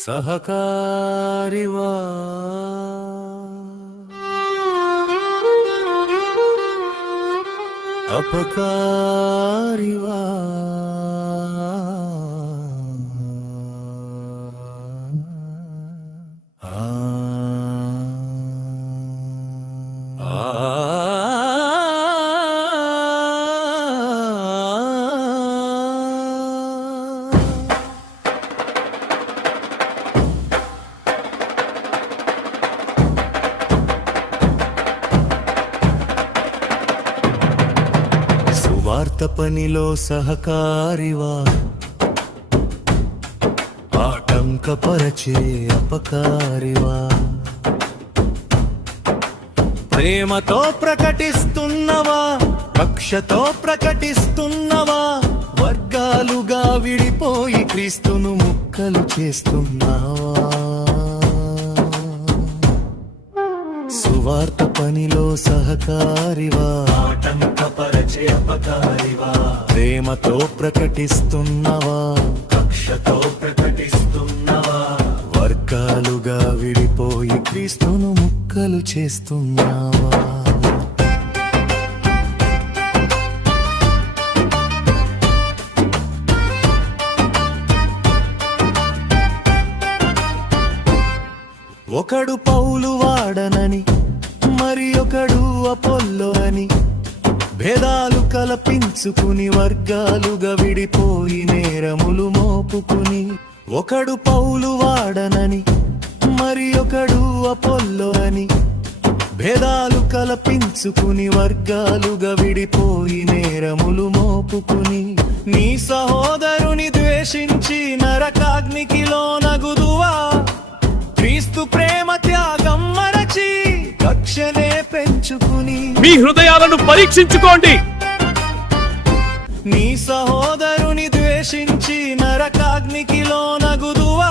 సహకారివా అపకారివా వార్త పనిలో సహకారివా ఆటంకపరచే అపకారివా ప్రేమతో ప్రకటిస్తున్నవా కక్షతో ప్రకటిస్తున్నవా వర్గాలుగా విడిపోయి క్రీస్తును ముక్కలు చేస్తున్నావా సువార్త పనిలో సహకారివా ఆటంకపరచే అపకారివా ప్రేమతో ప్రకటిస్తున్నవా కక్షతో ప్రకటిస్తున్నవా వర్గాలుగా విడిపోయి క్రీస్తును ముక్కలు చేస్తున్నావా ఒకడు పౌలు వాడనని మరి ఒకడు అపోల్లో అని భేదాలు కల్పించుకుని వర్గాలుగా విడిపోయి నేరములు మోపుకుని ఒకడు పౌలు వాడనని మరి ఒకడు అపోల్లో అని భేదాలు కల్పించుకుని వర్గాలుగా విడిపోయి నేరములు మోపుకుని నీ సహోదరుని ద్వేషించి నరకాగ్నికి లోనగుదువా క్రీస్తు ప్రేమ త్యాగం మరచి కక్షనే పెంచుకుని మీ హృదయాలను పరీక్షించుకోండి. నీ సహోదరుని ద్వేషించి నరకాగ్నికి లోనగుదువా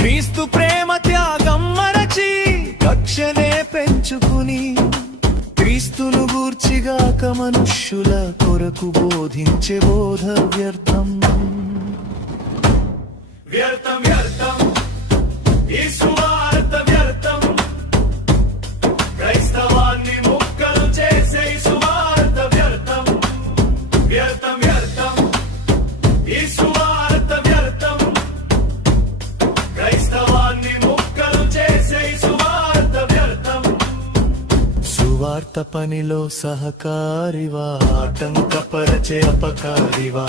క్రీస్తు ప్రేమ త్యాగం మరచి కక్షనే పెంచుకుని క్రీస్తును గూర్చిగాక మనుష్యుల కొరకు బోధించే బోధ వ్యర్థం వ్యర్థం వ్యర్థం ఈ సువార్త వ్యర్థం క్రైస్తవాన్ని ముక్కలు చేసే సువార్త వ్యర్థం వ్యర్థం వ్యర్థం ఈ సువార్త వ్యర్థం క్రైస్తవాన్ని ముక్కలు చేసే సువార్త వ్యర్థం సువార్త పనిలో సహకారివా ఆటంకపరచే అపకారివా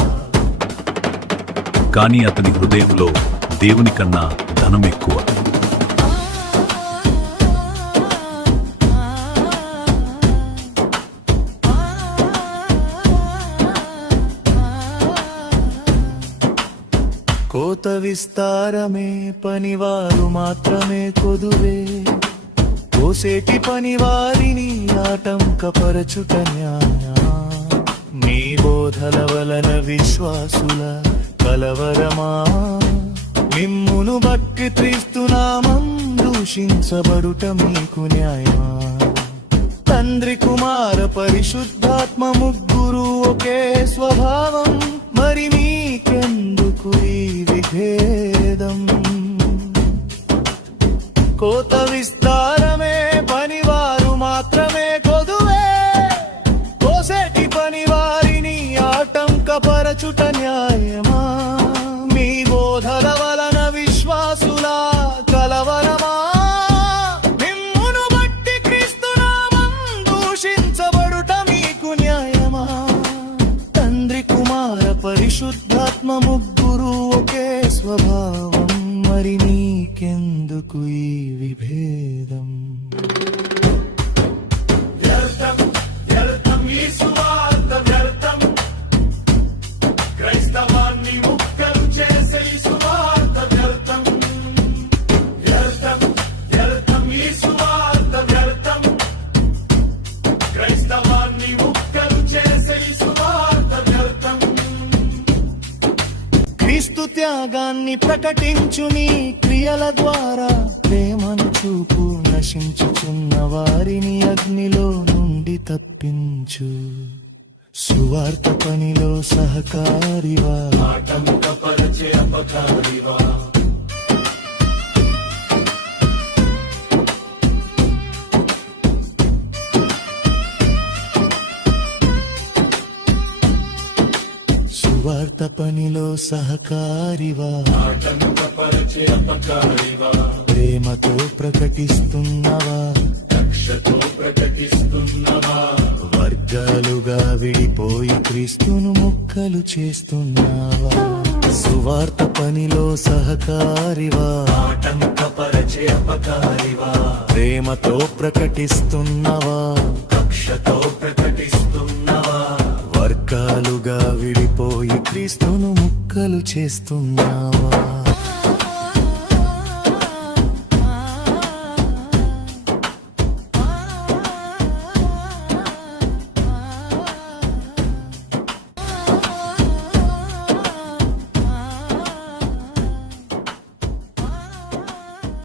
కానీ అతని హృదయంలో దేవుని కన్నా ధనం ఎక్కువ. కోత విస్తారమే పనివారు మాత్రమే కొదువే కోసేటి పనివారిని ఆటంకపరచుట న్యాయా నీ బోధల వలన విశ్వాసుల కలవరమా మిమ్మును బట్టి క్రీస్తునామం దూషించబడుట మీకు న్యాయమా తండ్రి కుమార పరిశుద్ధాత్మ ముగ్గురు ఒకే స్వభావం మరి మీకెందుకు ఈ విభేదం కోత విస్తారమే పనివారు మాత్రమే కొదువే కోసేటి పనివారిని ఆటంకపరచుట న్యాయమా మీ బోధల వలన విశ్వాసుల కలవరమా మిమ్మును బట్టి క్రీస్తునామం దూషించబడుట మీకు న్యాయమా తండ్రి కుమార పరిశుద్ధాత్మ ముగ్గురు ఒకే స్వభావం మరి నీకెందుకు ఈ విభేదం వ్యర్థం వ్యర్థం ఈ సువార్త వ్యర్థం క్రైస్తవాన్ని ముక్కలు చేసే సువార్త వ్యర్థం వ్యర్థం వ్యర్థం ఈ సువార్త వ్యర్థం క్రైస్తవాన్ని ముక్కలు చేసే సువార్త వ్యర్థం క్రీస్తు త్యాగాన్ని ప్రకటించు నీ క్రియల ద్వారా ప్రేమను చూపు నశించుచున్న వారిని అగ్నిలో నుండి తప్పించు సువార్త పనిలో సహకారివా ఆటంకపరచే అపకారివా సువార్త పనిలో సహకారివా ఆటంకపరచే అపకారివా ప్రేమతో ప్రకటిస్తున్నవా రక్షతో ప్రకటిస్తున్నవా వర్గాలుగా విడిపోయి క్రీస్తును ముక్కలు చేస్తున్నావా సువార్త పనిలో సహకారివా ఆటంకపరచే అపకారివా ప్రేమతో ప్రకటిస్తున్నవా రక్షతో ప్రకటిస్తున్నవా వర్గాలుగా విడిపోయి క్రీస్తును ముక్కలు చేస్తున్నావా